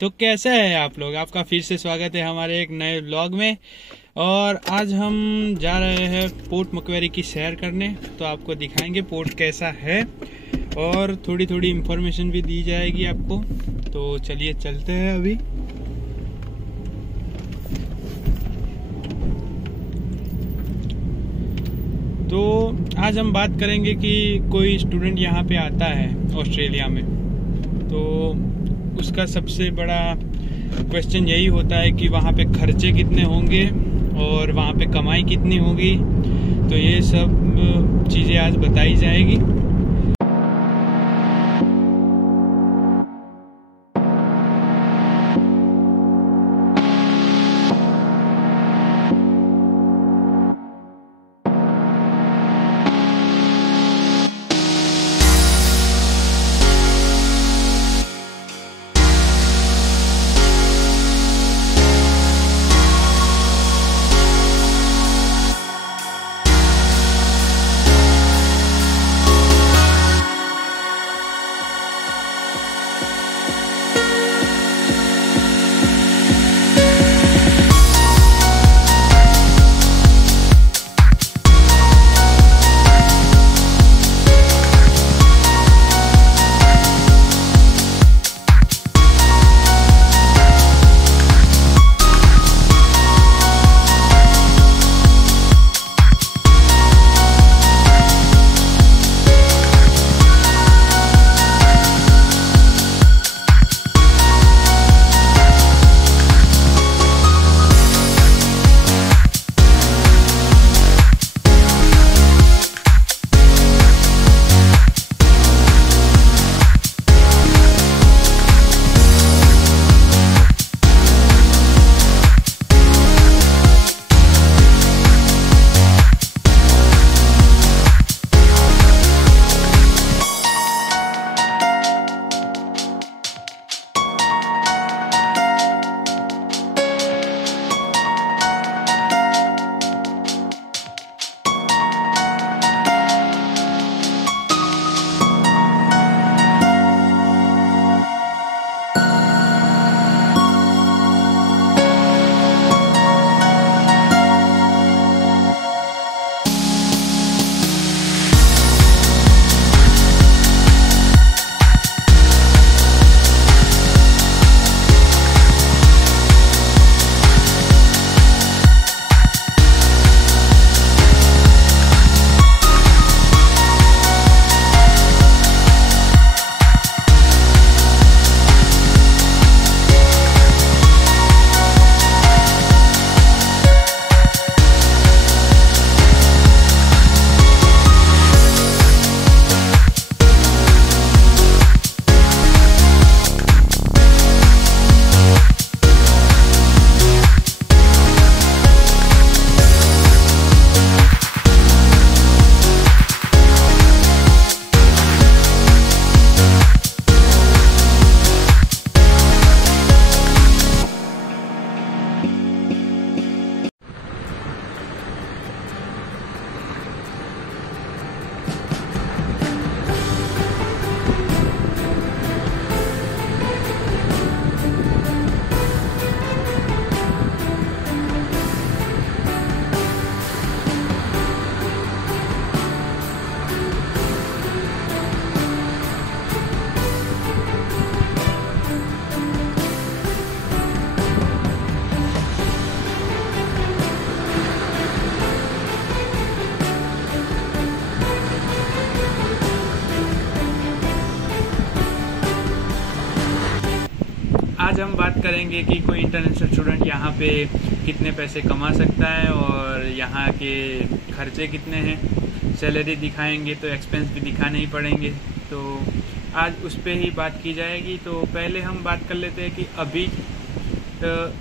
तो कैसा है आप लोग? आपका फिर से स्वागत है हमारे एक नए व्लॉग में। और आज हम जा रहे हैं पोर्ट मकवेरी की सैर करने, तो आपको दिखाएंगे पोर्ट कैसा है और थोड़ी थोड़ी इंफॉर्मेशन भी दी जाएगी आपको। तो चलिए चलते हैं अभी। तो आज हम बात करेंगे कि कोई स्टूडेंट यहाँ पे आता है ऑस्ट्रेलिया में, तो उसका सबसे बड़ा क्वेश्चन यही होता है कि वहाँ पे खर्चे कितने होंगे और वहाँ पे कमाई कितनी होगी। तो ये सब चीज़ें आज बताई जाएगी। आज हम बात करेंगे कि कोई इंटरनेशनल स्टूडेंट यहाँ पे कितने पैसे कमा सकता है और यहाँ के खर्चे कितने हैं। सैलरी दिखाएंगे तो एक्सपेंस भी दिखाने ही पड़ेंगे, तो आज उस पर ही बात की जाएगी। तो पहले हम बात कर लेते हैं कि अभी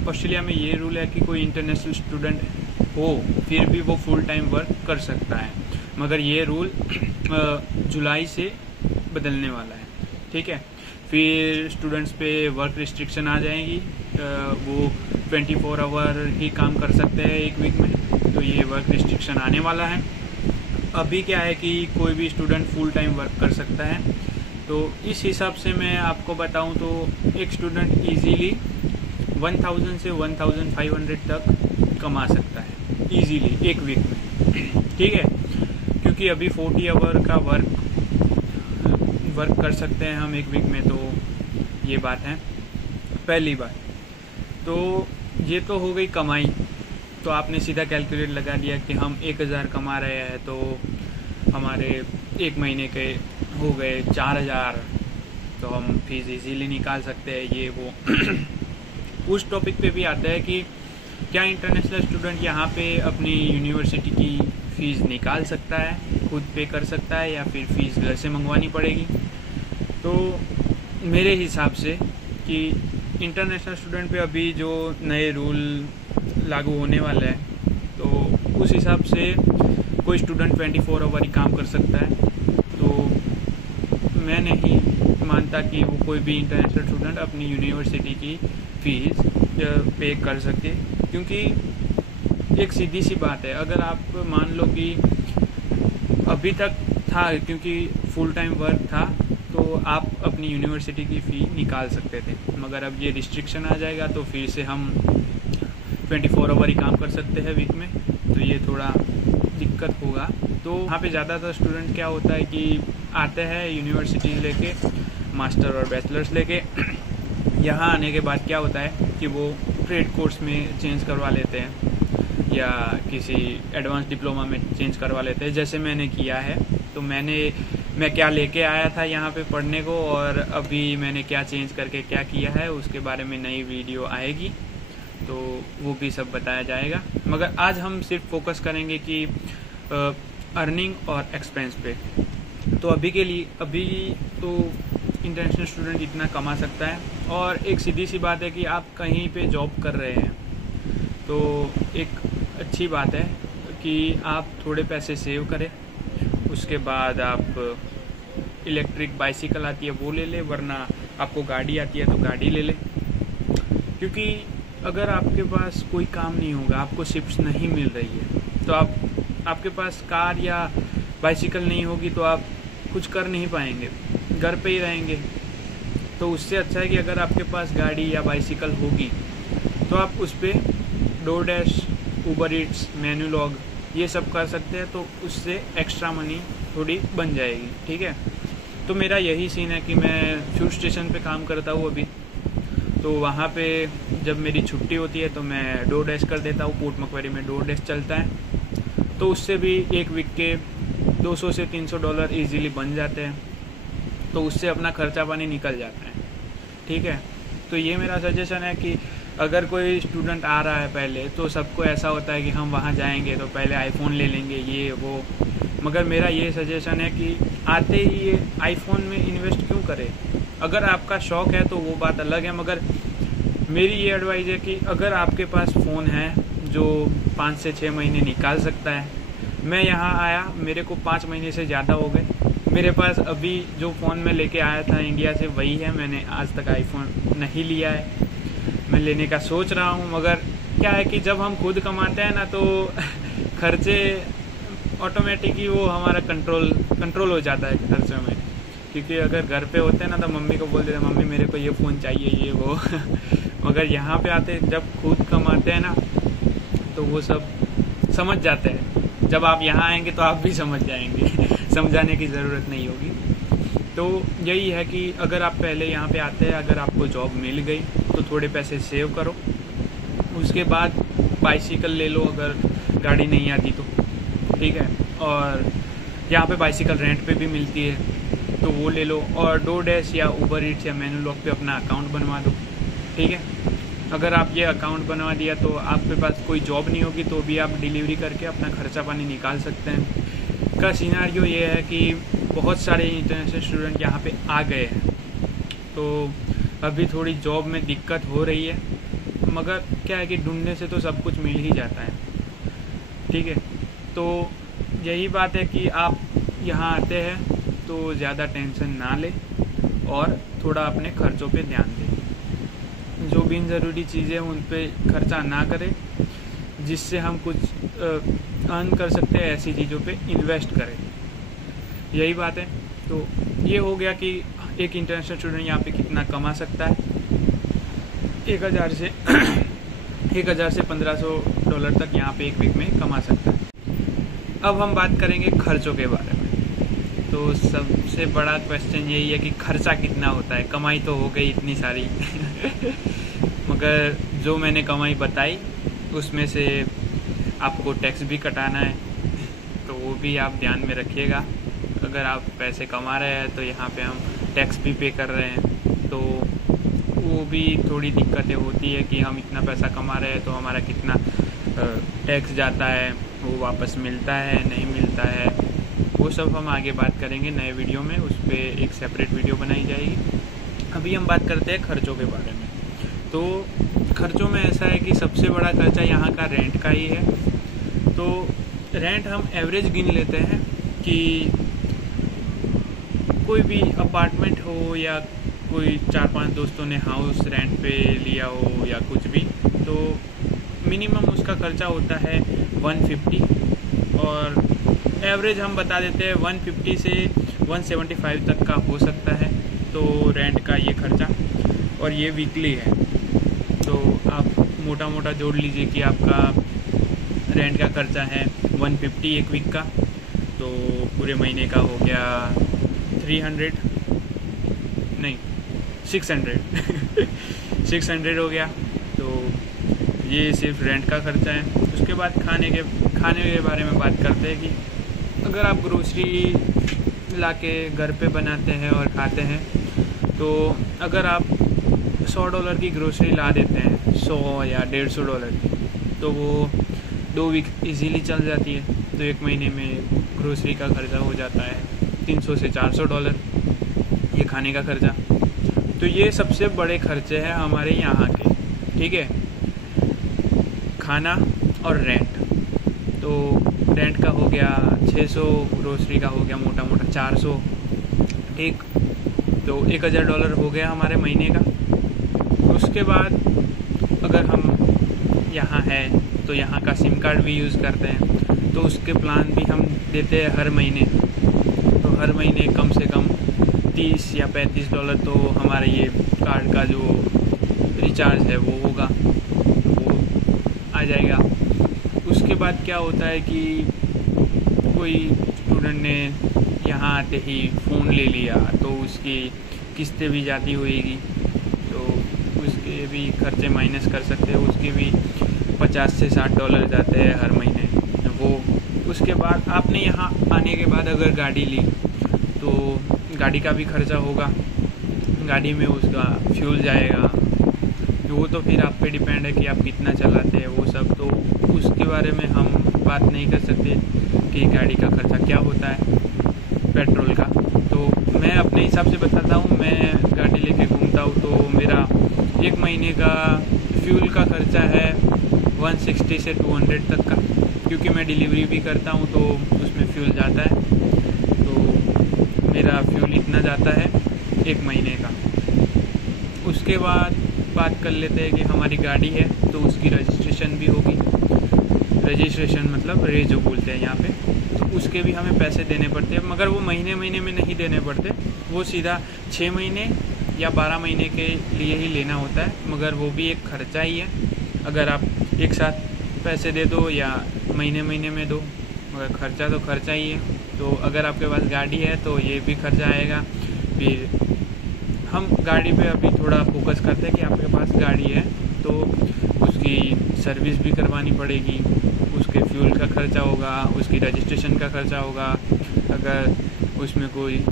ऑस्ट्रेलिया में ये रूल है कि कोई इंटरनेशनल स्टूडेंट हो फिर भी वो फुल टाइम वर्क कर सकता है, मगर ये रूल जुलाई से बदलने वाला है। ठीक है, फिर स्टूडेंट्स पे वर्क रिस्ट्रिक्शन आ जाएगी, वो 24 आवर ही काम कर सकते हैं एक वीक में, तो ये वर्क रिस्ट्रिक्शन आने वाला है। अभी क्या है कि कोई भी स्टूडेंट फुल टाइम वर्क कर सकता है, तो इस हिसाब से मैं आपको बताऊं तो एक स्टूडेंट इजीली 1000 से 1500 तक कमा सकता है इजीली एक वीक में, ठीक है। क्योंकि अभी 40 आवर का वर्क कर सकते हैं हम एक वीक में, तो ये बात है पहली बात। तो ये तो हो गई कमाई, तो आपने सीधा कैलकुलेट लगा दिया कि हम 1000 कमा रहे हैं तो हमारे एक महीने के हो गए 4000, तो हम फीस इजीली निकाल सकते हैं ये वो। उस टॉपिक पे भी आता है कि क्या इंटरनेशनल स्टूडेंट यहाँ पे अपनी यूनिवर्सिटी की फ़ीस निकाल सकता है, खुद पे कर सकता है, या फिर फ़ीस घर से मंगवानी पड़ेगी। तो मेरे हिसाब से कि इंटरनेशनल स्टूडेंट पे अभी जो नए रूल लागू होने वाला है, तो उस हिसाब से कोई स्टूडेंट 24 आवर ही काम कर सकता है। तो मैं नहीं मानता कि वो कोई भी इंटरनेशनल स्टूडेंट अपनी यूनिवर्सिटी की फ़ीस पे कर सके, क्योंकि एक सीधी सी बात है, अगर आप मान लो कि अभी तक था क्योंकि फुल टाइम वर्क था तो आप अपनी यूनिवर्सिटी की फ़ी निकाल सकते थे, मगर अब ये रिस्ट्रिक्शन आ जाएगा तो फिर से हम 24 आवर ही काम कर सकते हैं वीक में, तो ये थोड़ा दिक्कत होगा। तो वहाँ पे ज़्यादातर स्टूडेंट क्या होता है कि आते हैं यूनिवर्सिटी लेके मास्टर और बैचलर्स लेके, यहाँ आने के बाद क्या होता है कि वो ट्रेड कोर्स में चेंज करवा लेते हैं या किसी एडवांस डिप्लोमा में चेंज करवा लेते हैं, जैसे मैंने किया है। तो मैं क्या लेके आया था यहाँ पे पढ़ने को और अभी मैंने क्या चेंज करके क्या किया है, उसके बारे में नई वीडियो आएगी, तो वो भी सब बताया जाएगा। मगर आज हम सिर्फ फोकस करेंगे कि अर्निंग और एक्सपेंस पे। तो अभी तो इंटरनेशनल स्टूडेंट इतना कमा सकता है, और एक सीधी सी बात है कि आप कहीं पे जॉब कर रहे हैं तो एक अच्छी बात है कि आप थोड़े पैसे सेव करें, उसके बाद आप इलेक्ट्रिक बाइसिकल आती है वो ले ले, वरना आपको गाड़ी आती है तो गाड़ी ले ले। क्योंकि अगर आपके पास कोई काम नहीं होगा, आपको शिफ्ट्स नहीं मिल रही है, तो आपके पास कार या बाइसिकल नहीं होगी तो आप कुछ कर नहीं पाएंगे, घर पे ही रहेंगे। तो उससे अच्छा है कि अगर आपके पास गाड़ी या बाइसिकल होगी तो आप उस पर डोरडैश, उबर ईट्स, मेन्यूलॉग ये सब कर सकते हैं, तो उससे एक्स्ट्रा मनी थोड़ी बन जाएगी, ठीक है। तो मेरा यही सीन है कि मैं फ्यूल स्टेशन पे काम करता हूँ अभी, तो वहाँ पे जब मेरी छुट्टी होती है तो मैं डोरडैश कर देता हूँ। पोर्ट मकवेरी में डोरडैश चलता है, तो उससे भी एक वीक के $200 से $300 ईजीली बन जाते हैं, तो उससे अपना खर्चा पानी निकल जाता है, ठीक है। तो ये मेरा सजेशन है कि अगर कोई स्टूडेंट आ रहा है पहले, तो सबको ऐसा होता है कि हम वहाँ जाएंगे तो पहले आईफोन ले लेंगे ये वो, मगर मेरा ये सजेशन है कि आते ही ये आईफोन में इन्वेस्ट क्यों करें। अगर आपका शौक़ है तो वो बात अलग है, मगर मेरी ये एडवाइस है कि अगर आपके पास फ़ोन है जो 5 से 6 महीने निकाल सकता है। मैं यहाँ आया, मेरे को 5 महीने से ज़्यादा हो गए, मेरे पास अभी जो फ़ोन मैं लेके आया था इंडिया से वही है, मैंने आज तक आईफोन नहीं लिया है। मैं लेने का सोच रहा हूँ, मगर क्या है कि जब हम खुद कमाते हैं ना तो खर्चे ऑटोमेटिक ही वो हमारा कंट्रोल हो जाता है खर्चों में। क्योंकि अगर घर पे होते हैं ना तो मम्मी को बोल देते मम्मी मेरे को ये फ़ोन चाहिए ये वो मगर यहाँ पे आते जब खुद कमाते हैं ना तो वो सब समझ जाते हैं। जब आप यहाँ आएंगे तो आप भी समझ जाएंगे समझाने की ज़रूरत नहीं होगी। तो यही है कि अगर आप पहले यहाँ पे आते हैं, अगर आपको जॉब मिल गई तो थोड़े पैसे सेव करो, उसके बाद बाइसिकल ले लो अगर गाड़ी नहीं आती तो, ठीक है। और यहाँ पे बाइसिकल रेंट पे भी मिलती है तो वो ले लो, और डोरडैश या उबर ईट्स या मेन्यूलॉग पे अपना अकाउंट बनवा दो, ठीक है। अगर आप ये अकाउंट बनवा दिया तो आपके पास कोई जॉब नहीं होगी तो भी आप डिलीवरी करके अपना खर्चा पानी निकाल सकते हैं। का सिनेरियो ये है कि बहुत सारे इंटरनेशनल स्टूडेंट यहाँ पे आ गए हैं, तो अभी थोड़ी जॉब में दिक्कत हो रही है, मगर क्या है कि ढूंढने से तो सब कुछ मिल ही जाता है, ठीक है। तो यही बात है कि आप यहाँ आते हैं तो ज़्यादा टेंशन ना लें और थोड़ा अपने खर्चों पे ध्यान दें। जो भी ज़रूरी चीज़ें उन पे खर्चा ना करें, जिससे हम कुछ अर्न कर सकते हैं ऐसी चीज़ों पे इन्वेस्ट करें, यही बात है। तो ये हो गया कि एक इंटरनेशनल स्टूडेंट यहाँ पे कितना कमा सकता है। 1000 से 1000 से $1500 तक यहाँ पे एक वीक में कमा सकता है। अब हम बात करेंगे खर्चों के बारे में। तो सबसे बड़ा क्वेश्चन यही है कि खर्चा कितना होता है। कमाई तो हो गई इतनी सारी मगर जो मैंने कमाई बताई उसमें से आपको टैक्स भी कटाना है, तो वो भी आप ध्यान में रखिएगा। अगर आप पैसे कमा रहे हैं तो यहाँ पे हम टैक्स भी पे कर रहे हैं, तो वो भी थोड़ी दिक्कतें होती है कि हम इतना पैसा कमा रहे हैं तो हमारा कितना टैक्स जाता है, वो वापस मिलता है नहीं मिलता है, वो सब हम आगे बात करेंगे नए वीडियो में। उस पर एक सेपरेट वीडियो बनाई जाएगी। अभी हम बात करते हैं खर्चों के बारे में। तो खर्चों में ऐसा है कि सबसे बड़ा खर्चा यहाँ का रेंट का ही है। तो रेंट हम एवरेज गिन लेते हैं कि कोई भी अपार्टमेंट हो या कोई 4-5 दोस्तों ने हाउस रेंट पे लिया हो या कुछ भी, तो मिनिमम उसका खर्चा होता है 150 और एवरेज हम बता देते हैं 150 से 175 तक का हो सकता है। तो रेंट का ये खर्चा, और ये वीकली है। तो आप मोटा मोटा जोड़ लीजिए कि आपका रेंट का खर्चा है 150 एक वीक का, तो पूरे महीने का हो गया 300 नहीं 600 600 हो गया। तो ये सिर्फ रेंट का खर्चा है। उसके बाद खाने के बारे में बात करते हैं कि अगर आप ग्रोसरी लाके घर पे बनाते हैं और खाते हैं, तो अगर आप $100 की ग्रोसरी ला देते हैं, 100 या $150 की, तो वो 2 वीक इजीली चल जाती है। तो एक महीने में ग्रोसरी का खर्चा हो जाता है $300 से $400, ये खाने का खर्चा। तो ये सबसे बड़े खर्चे हैं हमारे यहाँ के, ठीक है, खाना और रेंट। तो रेंट का हो गया 600, ग्रोसरी का हो गया मोटा मोटा 400, ठीक। तो $1000 हो गया हमारे महीने का। उसके बाद अगर हम यहाँ हैं तो यहाँ का सिम कार्ड भी यूज़ करते हैं, तो उसके प्लान भी हम देते हैं हर महीने। तो हर महीने कम से कम $30 या $35 तो हमारे ये कार्ड का जो रिचार्ज है वो होगा, वो आ जाएगा। उसके बाद क्या होता है कि कोई स्टूडेंट ने यहाँ आते ही फ़ोन ले लिया तो उसकी किस्तें भी जाती होएगी, तो उसके भी खर्चे माइनस कर सकते हैं। उसके भी $50 से $60 जाते हैं हर महीने वो। उसके बाद आपने यहाँ आने के बाद अगर गाड़ी ली तो गाड़ी का भी खर्चा होगा, गाड़ी में उसका फ्यूल जाएगा, वो तो फिर आप पे डिपेंड है कि आप कितना चलाते हैं वो सब। तो उसके बारे में हम बात नहीं कर सकते कि गाड़ी का खर्चा क्या होता है, पेट्रोल का। तो मैं अपने हिसाब से बताता हूँ, मैं गाड़ी लेके घूमता हूँ तो मेरा एक महीने का फ्यूल का खर्चा है 160 से 200 तक का, क्योंकि मैं डिलीवरी भी करता हूँ तो उसमें फ्यूल जाता है। तो मेरा फ्यूल इतना जाता है एक महीने का। उसके बाद बात कर लेते हैं कि हमारी गाड़ी है तो उसकी रजिस्ट्रेशन भी होगी। रजिस्ट्रेशन मतलब रे जो बोलते हैं यहाँ पे, तो उसके भी हमें पैसे देने पड़ते हैं, मगर वो महीने महीने में नहीं देने पड़ते, वो सीधा 6 महीने या 12 महीने के लिए ही लेना होता है। मगर वो भी एक खर्चा ही है, अगर आप एक साथ पैसे दे दो या महीने महीने में दो, मगर खर्चा तो खर्चा ही है। तो अगर आपके पास गाड़ी है तो ये भी खर्चा आएगा। फिर हम गाड़ी पे अभी थोड़ा फोकस करते हैं कि आपके पास गाड़ी है तो उसकी सर्विस भी करवानी पड़ेगी, उसके फ्यूल का खर्चा होगा, उसकी रजिस्ट्रेशन का खर्चा होगा, अगर उसमें कोई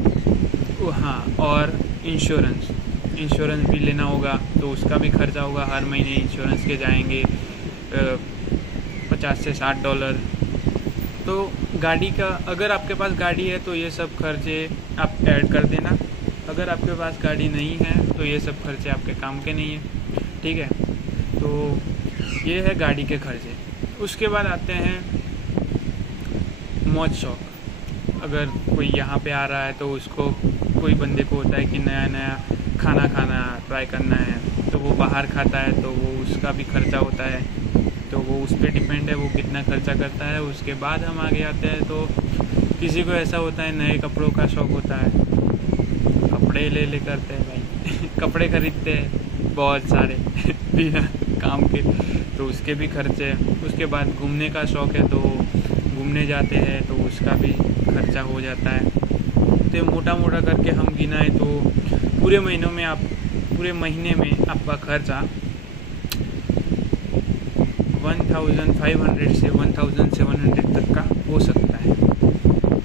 हाँ, और इंश्योरेंस भी लेना होगा तो उसका भी खर्चा होगा। हर महीने इंश्योरेंस के जाएंगे $50 से $60। तो गाड़ी का, अगर आपके पास गाड़ी है तो ये सब खर्चे आप ऐड कर देना, अगर आपके पास गाड़ी नहीं है तो ये सब खर्चे आपके काम के नहीं है, ठीक है। तो ये है गाड़ी के खर्चे। उसके बाद आते हैं मौज शौक। अगर कोई यहाँ पे आ रहा है तो उसको, कोई बंदे को होता है कि नया नया खाना ट्राई करना है, तो वो बाहर खाता है तो वो उसका भी खर्चा होता है। तो वो उस पर डिपेंड है वो कितना खर्चा करता है। उसके बाद हम आगे आते हैं तो किसी को ऐसा होता है नए कपड़ों का शौक़ होता है, कपड़े ले करते हैं भाई कपड़े खरीदते हैं बहुत सारे बिना काम के, तो उसके भी खर्चे। उसके बाद घूमने का शौक़ है तो घूमने जाते हैं तो उसका भी खर्चा हो जाता है। तो मोटा मोटा करके हम गिनाए तो पूरे महीने में आपका खर्चा 1500 से 1700 तक का हो सकता है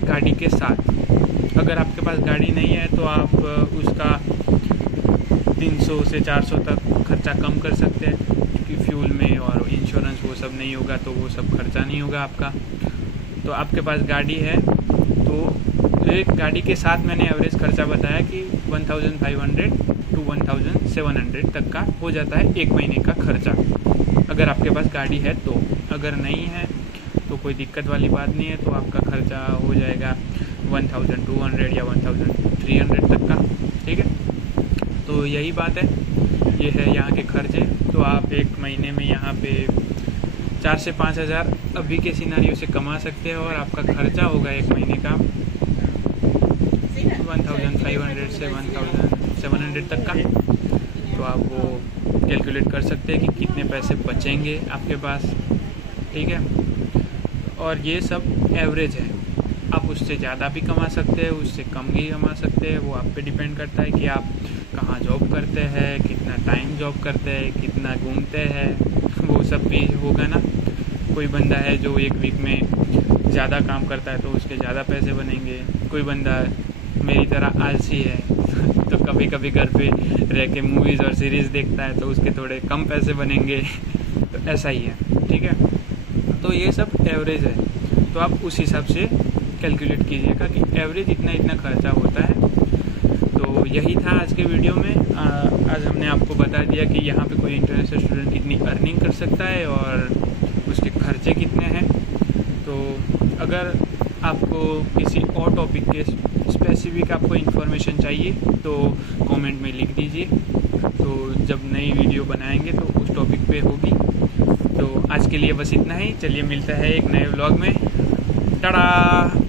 गाड़ी के साथ। अगर आपके पास गाड़ी नहीं है तो आप उसका 300 से 400 तक खर्चा कम कर सकते हैं, क्योंकि फ्यूल में और इंश्योरेंस वो सब नहीं होगा तो वो सब खर्चा नहीं होगा आपका। तो आपके पास गाड़ी है तो एक गाड़ी के साथ मैंने एवरेज खर्चा बताया कि 1500 to 1700 तक का हो जाता है एक महीने का खर्चा, अगर आपके पास गाड़ी है तो। अगर नहीं है तो कोई दिक्कत वाली बात नहीं है, तो आपका खर्चा हो जाएगा 1200 या 1300 तक का। ठीक है, तो यही बात है, ये है यहाँ के खर्चे। तो आप एक महीने में यहाँ पे 4 से 5 हज़ार अभी के सिनारियों से कमा सकते हैं, और आपका खर्चा होगा एक महीने का 1500 से 1700 तक का। तो आप वो कैलकुलेट कर सकते हैं कि कितने पैसे बचेंगे आपके पास। ठीक है, और ये सब एवरेज है, आप उससे ज़्यादा भी कमा सकते हैं, उससे कम भी कमा सकते हैं। वो आप पे डिपेंड करता है कि आप कहाँ जॉब करते हैं, कितना टाइम जॉब करते हैं, कितना घूमते हैं, वो सब भी होगा ना। कोई बंदा है जो एक वीक में ज़्यादा काम करता है तो उसके ज़्यादा पैसे बनेंगे। कोई बंदा मेरी तरह आलसी है तो कभी कभी घर पे रह के मूवीज़ और सीरीज़ देखता है तो उसके थोड़े कम पैसे बनेंगे तो ऐसा ही है। ठीक है, तो ये सब एवरेज है, तो आप उस हिसाब से कैलकुलेट कीजिएगा कि एवरेज इतना खर्चा होता है। तो यही था आज के वीडियो में। आज हमने आपको बता दिया कि यहाँ पे कोई इंटरनेशनल स्टूडेंट कितनी अर्निंग कर सकता है और उसके खर्चे कितने हैं। तो अगर आपको किसी और टॉपिक के स्पेसिफिक आपको इन्फॉर्मेशन चाहिए तो कमेंट में लिख दीजिए, तो जब नई वीडियो बनाएंगे तो उस टॉपिक पे होगी। तो आज के लिए बस इतना ही, चलिए मिलता है एक नए व्लॉग में। टाटा।